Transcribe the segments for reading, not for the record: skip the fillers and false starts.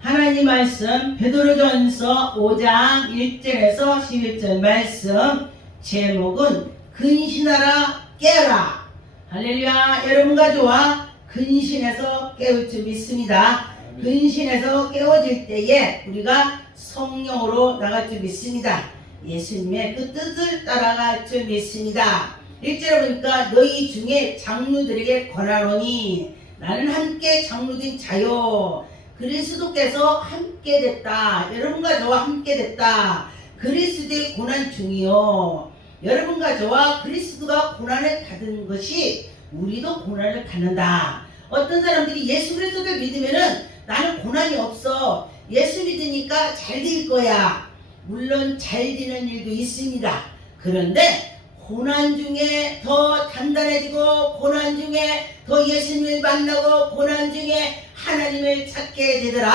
하나님 말씀 베드로전서 5장 1절에서 11절 말씀 제목은 근신하라 깨어라. 할렐루야. 여러분과 저와 근신해서 깨울 줄 믿습니다. 근신해서 깨워질 때에 우리가 성령으로 나갈 줄 믿습니다. 예수님의 그 뜻을 따라갈 줄 믿습니다. 1절에 보니까 너희 중에 장로들에게 권하노니 나는 함께 장로된 자요 그리스도께서 함께 됐다. 여러분과 저와 함께 됐다. 그리스도의 고난 중이요. 여러분과 저와 그리스도가 고난을 받은 것이 우리도 고난을 받는다. 어떤 사람들이 예수 그리스도를 믿으면은 나는 고난이 없어. 예수 믿으니까 잘 될 거야. 물론 잘 되는 일도 있습니다. 그런데 고난 중에 더 단단해지고 고난 중에 더 예수님을 만나고 고난 중에 하나님을 찾게 되더라.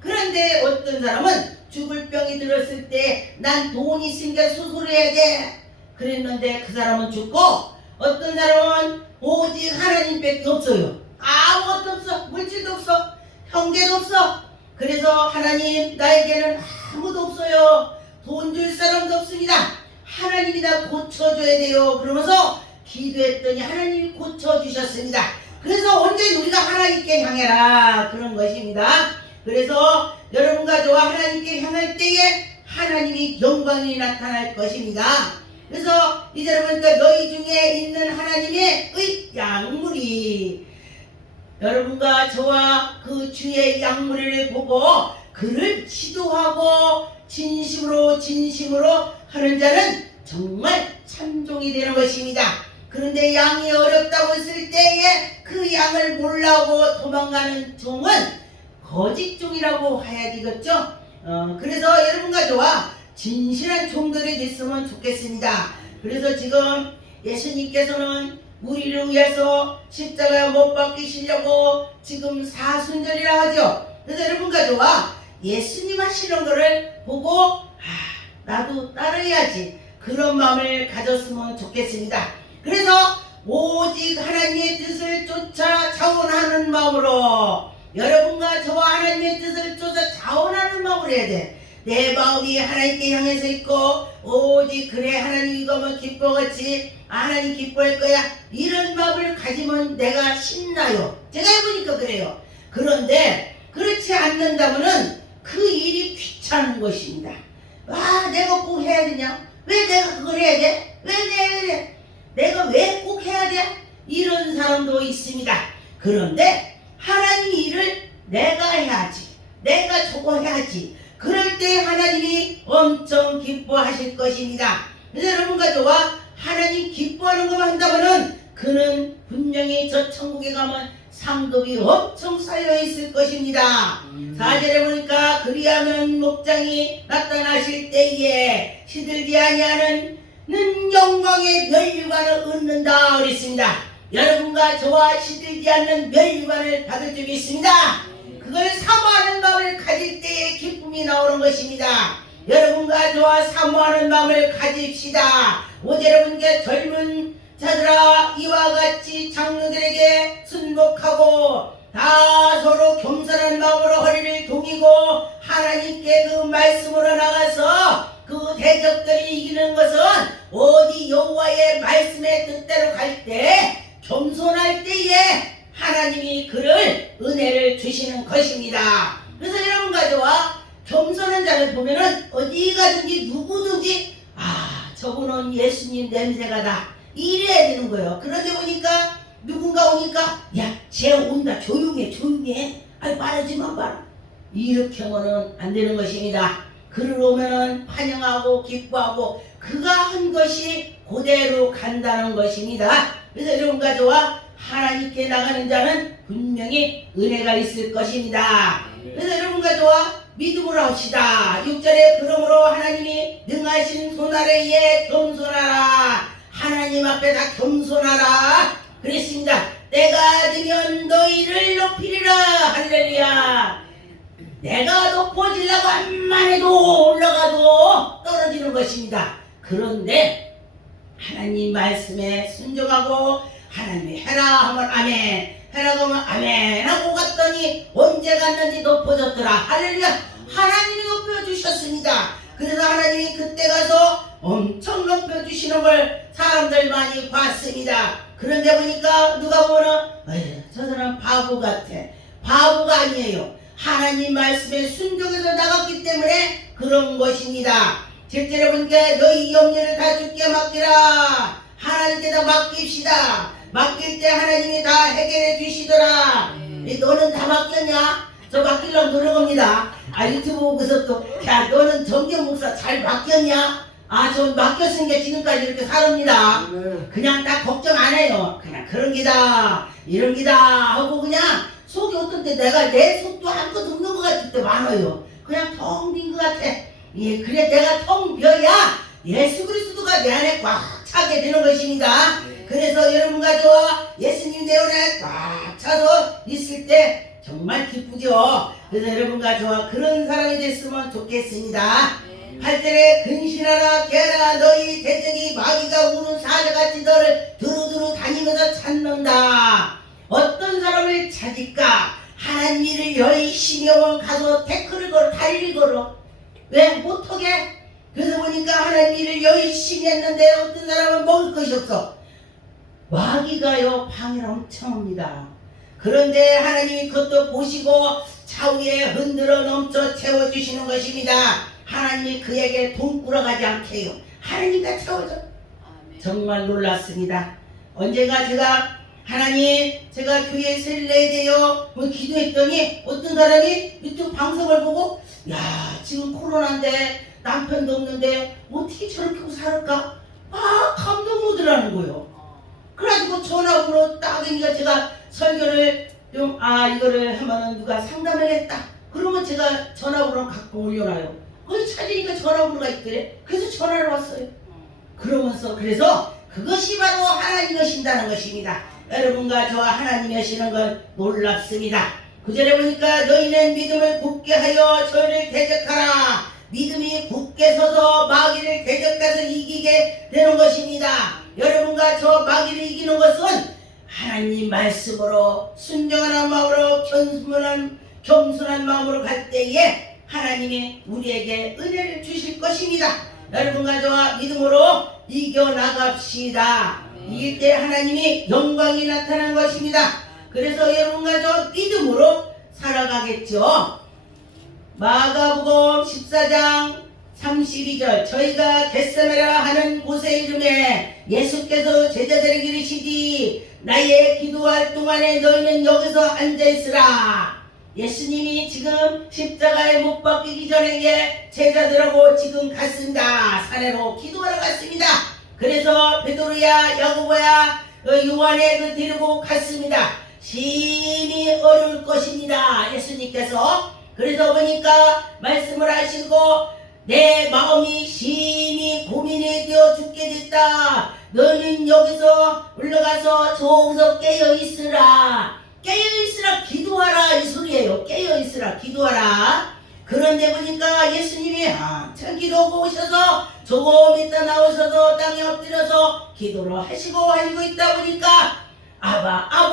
그런데 어떤 사람은 죽을 병이 들었을 때 난 돈 있으니까 수술해야 돼 그랬는데 그 사람은 죽고, 어떤 사람은 오직 하나님밖에 없어요. 아무것도 없어. 물질도 없어. 형제도 없어. 그래서 하나님 나에게는 아무도 없어요. 돈 줄 사람도 없습니다. 하나님이 다 고쳐줘야 돼요. 그러면서 기도했더니 하나님이 고쳐주셨습니다. 그래서 언제 우리가 하나님께 향해라 그런 것입니다. 그래서 여러분과 저와 하나님께 향할 때에 하나님이 영광이 나타날 것입니다. 그래서 이제 여러분과 너희 중에 있는 하나님의 양물이, 여러분과 저와 그 주의 양물을 보고 그를 지도하고 진심으로 하는 자는 정말 참종이 되는 것입니다. 그런데 양이 어렵다고 했을 때에 그 양을 몰라고 도망가는 종은 거짓종이라고 해야 되겠죠. 그래서 여러분과 저와 진실한 종들이 됐으면 좋겠습니다. 그래서 지금 예수님께서는 우리를 위해서 십자가에 못 박히시려고 지금 사순절이라 하죠. 그래서 여러분과 저와 예수님 하시는 거를 보고 나도 따라야지 그런 마음을 가졌으면 좋겠습니다. 그래서 오직 하나님의 뜻을 쫓아 자원하는 마음으로, 여러분과 저와 하나님의 뜻을 쫓아 자원하는 마음으로 해야 돼. 내 마음이 하나님께 향해서 있고 오직 그래 하나님 이거면 기뻐같이 하나님 기뻐할 거야 이런 마음을 가지면 내가 신나요. 제가 해보니까 그래요. 그런데 그렇지 않는다면은 그 일이 귀찮은 것입니다. 내가 꼭 해야 되냐? 왜 내가 그걸 해야 돼? 내가 왜 꼭 해야 돼? 이런 사람도 있습니다. 그런데 하나님 일을 내가 해야지. 내가 저거 해야지. 그럴 때 하나님이 엄청 기뻐하실 것입니다. 그래서 여러분과 저와 하나님 기뻐하는 것만 한다면은 그는 분명히 저 천국에 가면 상급이 엄청 쌓여있을 것입니다. 4절에 보니까 그리하면 목장이 나타나실 때에 시들지 아니하는 영광의 멸류관을 얻는다 그랬습니다. 여러분과 저와 시들지 않는 멸류관을 받을 줄 믿습니다. 그걸 사모하는 마음을 가질 때에 기쁨이 나오는 것입니다. 여러분과 저와 사모하는 마음을 가집시다. 5절에 보니까 젊은 자들아 이와 같이 장로들에게 순복하고 다 서로 겸손한 마음으로 허리를 동이고 하나님께 그 말씀으로 나가서 그 대적들이 이기는 것은 오직 여호와의 말씀의 뜻대로 갈 때 겸손할 때에 하나님이 그를 은혜를 주시는 것입니다. 그래서 여러분과 저와 겸손한 자를 보면은 어디 가든지 누구든지 저분은 예수님 냄새가 나 이래야 되는 거예요. 그런데 보니까 누군가 오니까 쟤 온다 조용해 말하지 마 이렇게 하면은 안 되는 것입니다. 그를 오면은 환영하고 기뻐하고 그가 한 것이 그대로 간다는 것입니다. 그래서 여러분과 저와 하나님께 나가는 자는 분명히 은혜가 있을 것입니다. 그래서 여러분과 저와 믿음으로 합시다. 6절에 그러므로 하나님이 능하신 손아래에 겸손하라. 하나님 앞에 다 겸손하라 그랬습니다. 때가 되면 너희를 높이리라. 할렐루야. 내가 높아지려고 한만 해도 올라가도 떨어지는 것입니다. 그런데 하나님 말씀에 순종하고 하나님이 해라 하면 아멘, 해라고 하면 아멘 하고 갔더니 언제 갔는지 높아졌더라. 할렐루야. 하나님이 높여주셨습니다. 그래서 하나님이 그때 가서 엄청 높여주시는 걸 사람들 많이 봤습니다. 그런데 보니까 누가 보면 저 사람 바보 같아. 바보가 아니에요. 하나님 말씀에 순종해서 나갔기 때문에 그런 것입니다. 실제로 보니까 너희 염려를 다 주께 맡기라. 하나님께다 맡깁시다. 맡길 때 하나님이 다 해결해 주시더라. 너는 다 맡겼냐? 저 맡기려고 노력합니다. 유튜브 보고서 또 야 너는 정경 목사 잘 맡겼냐? 전 맡겼으니까 지금까지 이렇게 살았습니다. 그냥 다 걱정 안 해요. 그냥 그런 기다 이런 기다 하고 그냥 속이 어떤 때 내가 내 속도 아무것도 없는 것 같을 때 많아요. 그냥 텅 빈 것 같아. 그래 내가 텅 비어야 예수 그리스도가 내 안에 꽉 차게 되는 것입니다. 그래서 여러분과 저와 예수님 내 안에 꽉 차서 있을 때 정말 기쁘죠. 그래서 여러분과 저와 그런 사람이 됐으면 좋겠습니다. 8절에 근신하라 깨라 너희 대적이 마귀가 우는 사자같이 너를 두루두루 다니면서 찾는다. 어떤 사람을 찾을까? 하나님 일을 열심히 하면 가서 태클을 걸어 다리를 걸어. 왜? 못하게? 그래서 보니까 하나님 일을 열심히 했는데 어떤 사람은 먹을 것이 없어. 마귀가요 방해를 엄청 합니다. 그런데 하나님이 그것도 보시고 차후에 흔들어 넘쳐 채워주시는 것입니다. 하나님이 그에게 돈 꾸러가지 않게 해요. 하나님과 채워줘. 정말 놀랐습니다. 언제가 제가 하나님 제가 교회에 설레야 돼요 기도했더니 어떤 사람이 유튜브 방송을 보고 야 지금 코로나인데 남편도 없는데 어떻게 저렇게 하고 살을까? 감동 모드라는 거예요. 그래가지고 전화번호 따기니까 제가 설교를 좀 이거를 하면은 누가 상담하겠다 그러면 제가 전화번호 갖고 올려놔요. 거기 찾으니까 전화번호가 있더래. 그래서 전화를 왔어요. 그러면서 그래서 그것이 바로 하나님이 하신다는 것입니다. 여러분과 저와 하나님이 하시는 건 놀랍습니다. 9절에 보니까 너희는 믿음을 굳게 하여 저를 대적하라. 믿음이 굳게 서서 마귀를 대적해서 이기게 되는 것입니다. 여러분과 저 마귀를 이기는 것은 하나님 말씀으로 순종하는 마음으로 겸손한 마음으로 갈 때에 하나님이 우리에게 은혜를 주실 것입니다. 여러분과 저와 믿음으로 이겨나갑시다. 이길 때 하나님이 영광이 나타난 것입니다. 그래서 여러분과 저 믿음으로 살아가겠죠. 마가복음 14장 32절 저희가 겟세마네라 하는 곳에 이름에 예수께서 제자들에게 이르시되 나의 기도할 동안에 너희는 여기서 앉아있으라. 예수님이 지금 십자가에 못 박히기 전에 제자들하고 지금 갔습니다. 산에로 기도하러 갔습니다. 그래서 베드로야 야고보야 요한을 데리고 갔습니다. 심히 어려울 것입니다. 예수님께서 그래서 보니까 말씀을 하시고 내 마음이 심히 고민이 되어 죽게 됐다. 너는 여기서 올라가서 저기서 깨어있으라. 깨어있으라 기도하라 이 소리예요. 깨어있으라 기도하라. 그런데 보니까 예수님이 한참 기도하고 오셔서 조금 있다 나오셔서 땅에 엎드려서 기도를 하시고 있다 보니까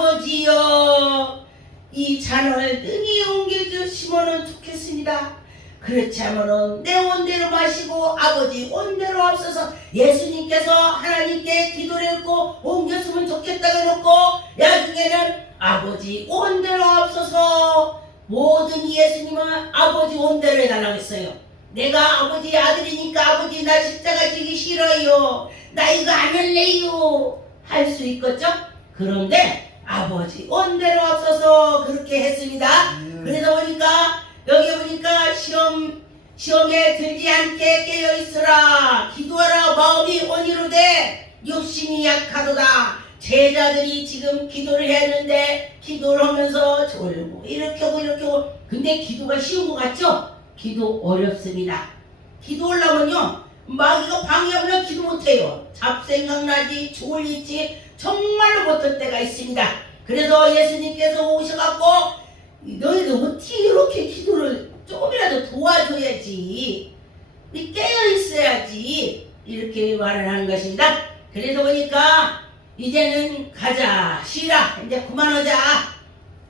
아버지여 이 잔을 능히 옮겨주시면 좋겠습니다. 그렇지 않으면 내 원대로 마시고 아버지 원대로 없어서 예수님께서 하나님께 기도를 했고 옮겼으면 좋겠다고 해놓고 나중에는 아버지 원대로 없어서 모든 예수님은 아버지 원대로 해달라고 했어요. 내가 아버지 아들이니까 아버지 나 십자가 지기 싫어요. 나 이거 안 할래요. 할 수 있겠죠? 그런데 아버지 원대로 없어서 그렇게 했습니다. 그래서 보니까 여기 보니까 시험에 들지 않게 깨어있으라. 기도하라. 마음이 온이로 돼 욕심이 약하도다. 제자들이 지금 기도를 했는데 기도를 하면서 졸고 이렇게 하고 근데 기도가 쉬운 것 같죠? 기도 어렵습니다. 기도하려면요 마귀가 방해하면 기도 못해요. 잡생각나지 졸리지 정말로 못할 때가 있습니다. 그래서 예수님께서 오셔갖고 너희들 어떻게 이렇게 기도를 조금이라도 도와줘야지 깨어있어야지 이렇게 말을 하는 것입니다. 그래서 보니까 이제는 가자, 쉬라, 이제 그만하자,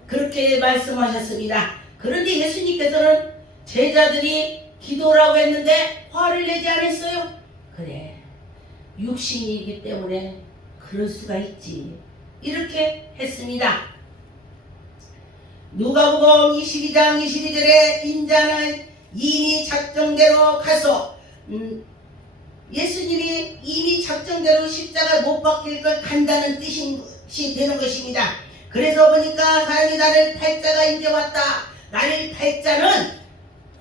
그렇게 말씀하셨습니다. 그런데 예수님께서는 제자들이 기도라고 했는데 화를 내지 않았어요. 그래, 육신이기 때문에 그럴 수가 있지, 이렇게 했습니다. 누가복음 22장 22절에 인자는 이미 작정대로 가서 예수님이 이미 작정대로 십자가 못 박힐 걸 간다는 뜻이 되는 것입니다. 그래서 보니까 하나님이 나를 팔자가 이제 왔다, 나를 팔자는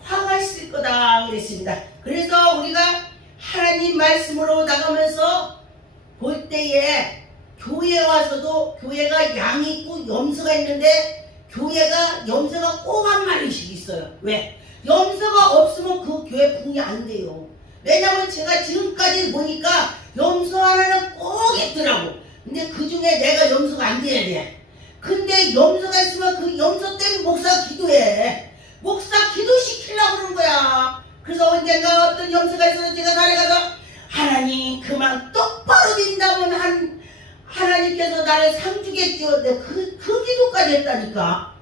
화가 있을 거다 그랬습니다. 그래서 우리가 하나님 말씀으로 나가면서 볼 때에 교회에 와서도 교회가 양이 있고 염소가 있는데 교회가 염소가 꼭 한 마리씩 있어요. 왜? 염소가 없으면 그 교회 붕이 안 돼요. 왜냐면 제가 지금까지 보니까 염소 하나는 꼭 있더라고. 근데 그 중에 내가 염소가 안 돼야 돼. 근데 염소가 있으면 그 염소 때문에 목사가 기도해. 목사 기도시키려고 그러는 거야. 그래서 언젠가 어떤 염소가 있어서 제가 산에 가서 하나님 그만 똑바로 딘다면 하나님께서 나를 상 주겠죠. 그 기도까지 했다니까.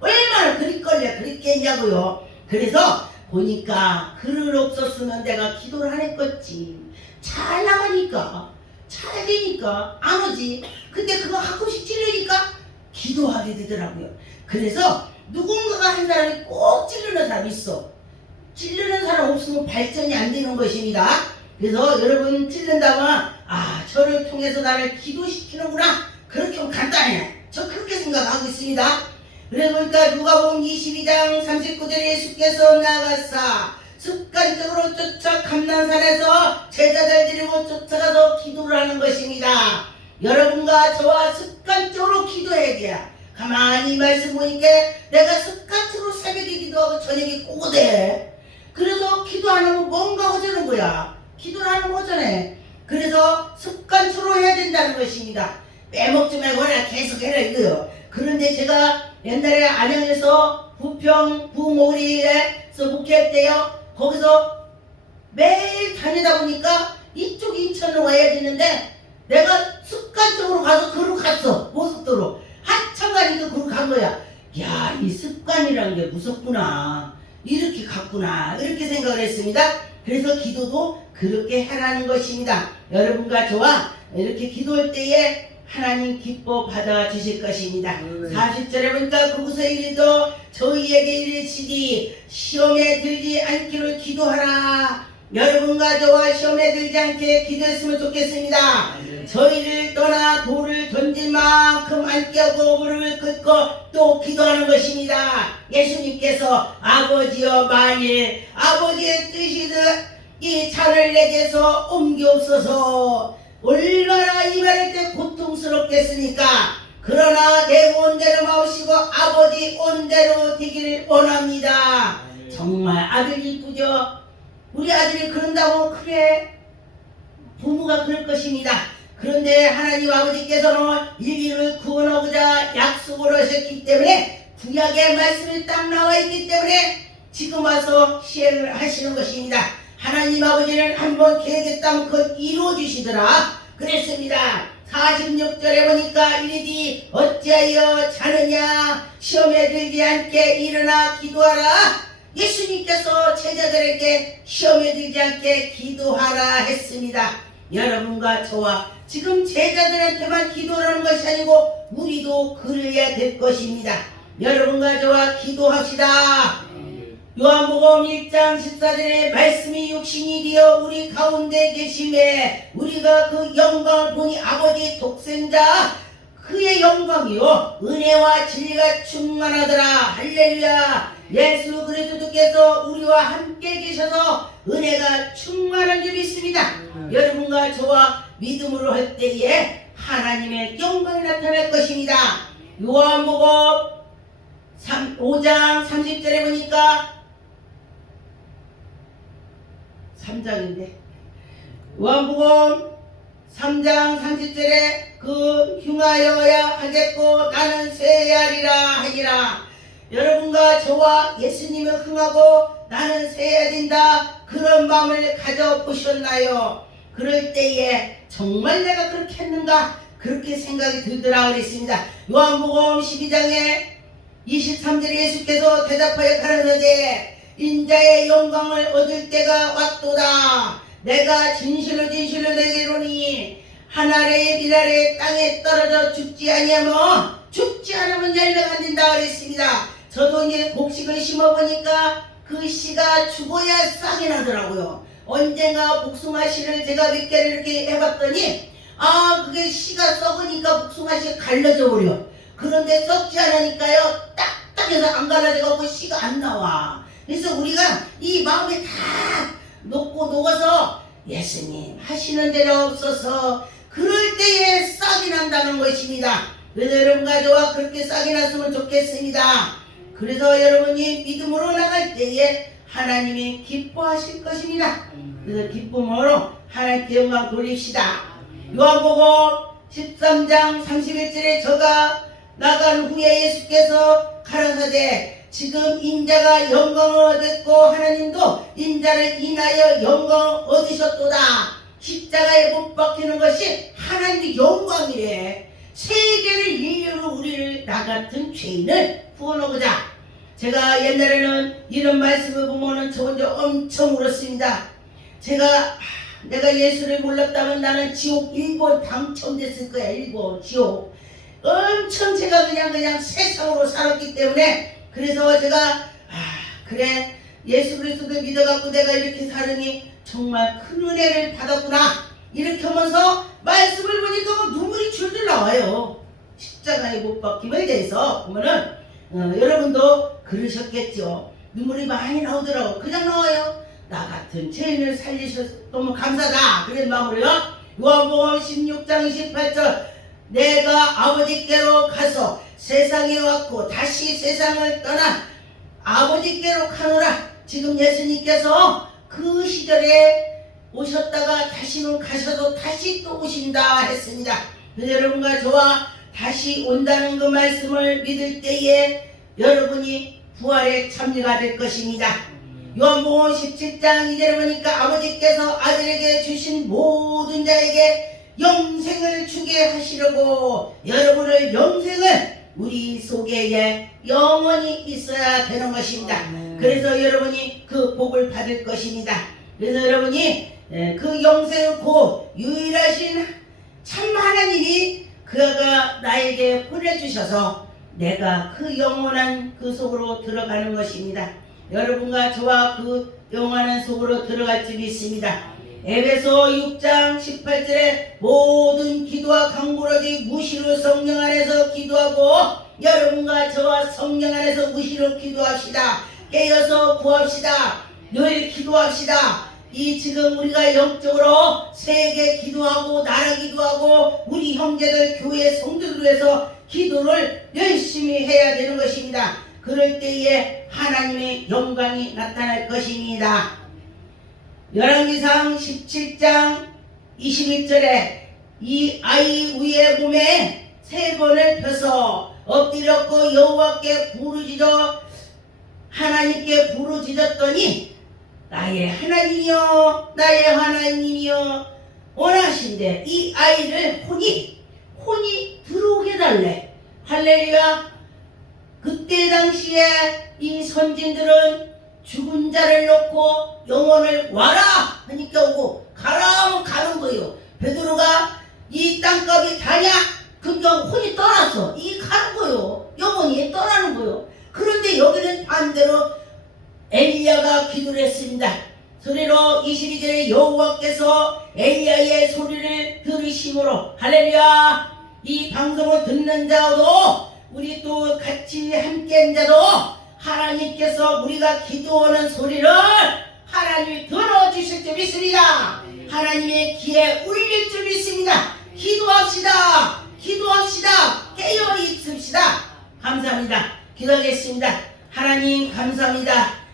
얼마나 그랬겠냐고요. 그래서 보니까 글을 없었으면 내가 기도를 안 했겠지. 잘 나가니까, 잘 되니까 안 오지. 근데 그거 가끔씩 찔르니까 기도하게 되더라고요. 그래서 누군가가 한 사람이 꼭 찔르는 사람이 있어. 찔르는 사람 없으면 발전이 안 되는 것입니다. 그래서 여러분 찔른다면 저를 통해서 나를 기도시키는구나, 그렇게 하면 간단해. 저 그렇게 생각하고 있습니다. 그래 보니까 누가복음 22장 39절에 예수께서 나가사 습관적으로 쫓아 감난산에서 제자들 데리고 쫓아가서 기도를 하는 것입니다. 여러분과 저와 습관적으로 기도해야 돼요. 가만히 말씀 보니까 내가 습관적으로 새벽에 기도하고 저녁에 꼬고대. 그래서 기도 안 하면 뭔가 허전한 거야. 기도를 안 하면 허전해. 그래서 습관적으로 해야 된다는 것입니다. 빼먹지 말고 계속 해라 이거요. 그런데 제가 옛날에 안양에서 부평 부모리에서 목회할 때요, 거기서 매일 다니다 보니까 이쪽 인천으로 와야 되는데 내가 습관적으로 가서 그로 갔어. 고속도로 한참 가니까 그로 간 거야. 야, 이 습관이라는 게 무섭구나, 이렇게 갔구나, 이렇게 생각을 했습니다. 그래서 기도도 그렇게 하라는 것입니다. 여러분과 저와 이렇게 기도할 때에 하나님 기뻐 받아주실 것입니다. 40절에 보니까 그곳에 이르도 저희에게 이르시되 시험에 들지 않기를 기도하라. 여러분과 저와 시험에 들지 않게 기도했으면 좋겠습니다. 저희를 떠나 돌을 던질 만큼 앉게 하고 무릎을 꿇고 또 기도하는 것입니다. 예수님께서 아버지여 만일 아버지의 뜻이듯 이 잔을 내게서 옮겨옵소서. 얼마나 이 말할 때 고통스럽겠습니까? 그러나 내 온대로 마오시고 아버지 온대로 되기를 원합니다. 정말 아들이 이쁘죠? 우리 아들이 그런다고 그래, 부모가 그럴 것입니다. 그런데 하나님 아버지께서는 인류를 구원하고자 약속을 하셨기 때문에 구약의 말씀이 딱 나와 있기 때문에 지금 와서 시행을 하시는 것입니다. 하나님 아버지는 한번 계획했다면 그걸 이루어주시더라 그랬습니다. 46절에 보니까 이르디 어찌하여 자느냐, 시험에 들지 않게 일어나 기도하라. 예수님께서 제자들에게 시험에 들지 않게 기도하라 했습니다. 여러분과 저와 지금 제자들한테만 기도하는 것이 아니고 우리도 그래야 될 것입니다. 여러분과 저와 기도합시다. 요한복음 1장 14절에 말씀이 육신이 되어 우리 가운데 계심에 우리가 그 영광을 보니 아버지 독생자 그의 영광이요 은혜와 진리가 충만하더라. 할렐루야. 예수 그리스도께서 우리와 함께 계셔서 은혜가 충만한 줄 믿습니다. 여러분과 저와 믿음으로 할 때에 하나님의 영광이 나타날 것입니다. 요한복음 5장 30절에 보니까 3장인데 요한복음 3장 30절에 그 흉하여야 하겠고 나는 쇠하리라 하니라. 여러분과 저와 예수님을 흥하고 나는 쇠해야 된다, 그런 마음을 가져보셨나요? 그럴 때에 정말 내가 그렇게 했는가, 그렇게 생각이 들더라 그랬습니다. 요한복음 12장에 23절에 예수께서 대답하여 가라사대 인자의 영광을 얻을 때가 왔도다. 내가 진실로 진실로 내게 이르노니 한 알의 비랄에 땅에 떨어져 죽지 아니하면 열매가 안 된다 그랬습니다. 저도 이제 곡식을 심어보니까 그 씨가 죽어야 싹이 나더라고요. 언젠가 복숭아 씨를 제가 몇 개를 이렇게 해봤더니 그게 씨가 썩으니까 복숭아 씨가 갈라져 버려. 그런데 썩지 않으니까요 딱딱해서 안 갈라져갖고 씨가 안 나와. 그래서 우리가 이 마음에 다 녹아서 예수님 하시는 대로 없어서 그럴 때에 싹이 난다는 것입니다. 그래서 여러분과 저와 그렇게 싹이 났으면 좋겠습니다. 그래서 여러분이 믿음으로 나갈 때에 하나님이 기뻐하실 것입니다. 그래서 기쁨으로 하나님께 영광 돌립시다. 요한복음 13장 31절에 저가 나간 후에 예수께서 가라사대 지금 인자가 영광을 얻었고 하나님도 인자를 인하여 영광을 얻으셨도다. 십자가에 못 박히는 것이 하나님의 영광이래. 세계를 인류로 우리를 나 같은 죄인을 구원하고자. 제가 옛날에는 이런 말씀을 보면은 저 혼자 엄청 울었습니다. 내가 예수를 몰랐다면 나는 지옥 1번 당첨됐을 거야. 1번 지옥. 엄청 제가 그냥 세상으로 살았기 때문에 그래서 제가 그래 예수 그리스도를 믿어갖고 내가 이렇게 살으니 정말 큰 은혜를 받았구나 이렇게 하면서 말씀을 보니까 뭐 눈물이 줄줄 나와요. 십자가에 못 박힘에 대해서 보면은 여러분도 그러셨겠죠. 눈물이 많이 나오더라고. 그냥 나와요. 나 같은 죄인을 살리셔서 너무 감사다 그런 마음으로요. 요한복음 16장 28절 내가 아버지께로 가서 세상에 왔고 다시 세상을 떠나 아버지께로 가노라. 지금 예수님께서 그 시절에 오셨다가 다시는 가셔서 다시 또 오신다 했습니다. 그래서 여러분과 저와 다시 온다는 그 말씀을 믿을 때에 여러분이 부활의 참여가 될 것입니다. 요한복음 17장 2절에 보니까 아버지께서 아들에게 주신 모든 자에게 영생을 주게 하시려고 여러분의 영생은 우리 속에 영원히 있어야 되는 것입니다. 그래서 여러분이 그 복을 받을 것입니다. 그래서 여러분이 그 영생을 곧 유일하신 참 하나님이 그가 나에게 보내주셔서 내가 그 영원한 그 속으로 들어가는 것입니다. 여러분과 저와 그 영원한 속으로 들어갈 줄 믿습니다. 에베소 6장 18절에 모든 기도와 간구로지 무시로 성령 안에서 기도하고 여러분과 저와 성령 안에서 무시로 기도합시다. 깨어서 구합시다. 늘 기도합시다. 이 지금 우리가 영적으로 세계 기도하고 나라 기도하고 우리 형제들 교회 성도들 위해서 기도를 열심히 해야 되는 것입니다. 그럴 때에 하나님의 영광이 나타날 것입니다. 열왕기상 17장 21절에 이 아이 위에 몸에 3번을 펴서 엎드렸고 여호와께 부르짖어 하나님께 부르짖었더니 나의 하나님이여 나의 하나님이여 원하신대 이 아이를 혼이 들어오게 달래. 할렐루야. 그때 당시에 이 선진들은 죽은 자를 놓고 영혼을 와라 하니까 오고 가라 하면 가는 거예요. 베드로가 이 땅값이 다냐? 그러니까 혼이 떠났어. 이 가는 거예요. 영혼이 떠나는 거예요. 그런데 여기는 반대로 엘리야가 기도를 했습니다. 소리로 22절에 여호와께서 엘리야의 소리를 들으심으로 할렐루야. 이 방송을 듣는 자도 우리 또 같이 함께한 자도 하나님께서 우리가 기도하는 소리를 하나님이 들어주실 줄 믿습니다. 하나님의 귀에 울릴 줄 믿습니다. 기도합시다. 깨어 있읍시다. 감사합니다. 기도하겠습니다. 하나님 감사합니다.